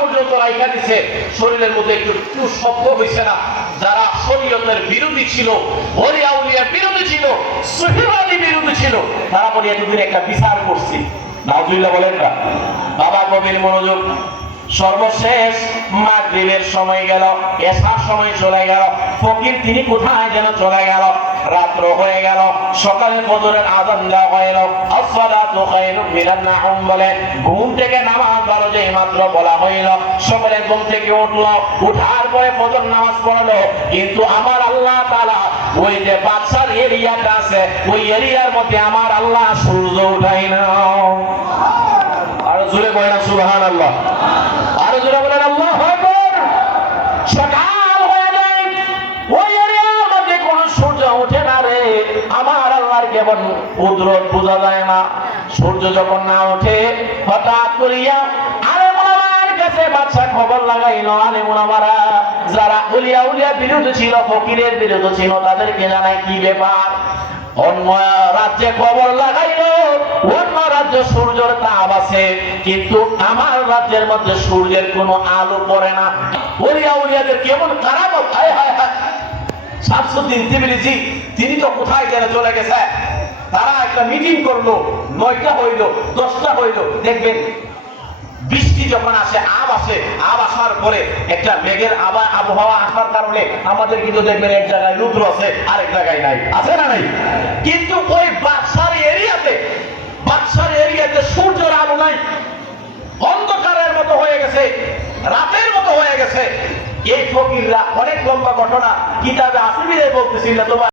পর্যন্ত রাইখা দিছে, শরীরের মধ্যে একটু শব্দ হইছে না। যারা শরীয়তের বিরোধী ছিল, ওলিয়া উলিয়ার বিরোধী ছিল, সুফিবাদী বিরোধী ছিল, তারা বলে এতদিন একটা বিচার করছি। নাউজুবিল্লাহ বলেন না। বাবা গভীর মনোযোগ। সর্বশেষ মাগরিবের সময় গেল, এশার সময় চলে গেল, ফকির তিনি কোথায় যেন চলে গেল, রাত্র হয়ে গেল, সকালে ফজরের আযান দেওয়া হলো, আসসালাতু খায়রুম মিনান নাউম বলে ঘুম থেকে নামাজ ভালো যে মাত্র বলা হইল, সকালে ঘুম থেকে উঠলো, উঠার পরে ফজর নামাজ পড়লো, কিন্তু আমার আল্লাহ তাআলা ওই যে বাদশার এরিয়াটা আছে, ওই এরিয়ার মধ্যে আমার আল্লাহ সূর্য উঠাই না। আর জোরে বলেন সুবহানাল্লাহ, আর জোরে বলেন আল্লাহু আকবার। সকাল হয়ে যায়, ওই এরিয়ার মধ্যে কোন সূর্য ওঠে না রে। আমার আল্লাহর কেমন কুদরত বোঝা যায় না। সূর্য যখন না ওঠে, হঠাৎ করিয়া আলেম ওলামার কাছে বাদশা খবর লাগাইলো। আলেম ওলামারা যারা উলিয়া উলিয়া বিরোধী ছিল, ফকিরের বিরোধী ছিল, তাদেরকে জানায় কি ব্যাপার। অন্য রাজ্যে খবর লাগাইলো, অন্য রাজ্যে সূর্যের তাপ আছে, কিন্তু আমার রাজ্যের মধ্যে সূর্যের কোনো আলো পড়ে না। উলিয়া উলিয়াদের কেমন কারামত! হায় হায় হায়! শামসুদ্দিন তিবরিজি তিনি তো কোথায় যেন চলে গেছে। তারা একটা মিটিং করলো, 9টা হইল, 10টা হইল। দেখবেন বৃষ্টি যখন আসে, আব আসে, আব আসার পরে একটা মেঘের আবহাওয়া আসার কারণে আমাদের কিন্তু দেখবেন এক জায়গায় রুদ্র আছে, আরেক জায়গায় নাই, আছে না নাই? কিন্তু ওই বাদশার এরিয়াতে সূর্যের আলো নাই, অন্ধকারের মতো হয়ে গেছে, রাতের মতো হয়ে গেছে। এই ফকিররা, অনেক লম্বা ঘটনা, কিতাবে আসিবিরে বলতেছিল তোমার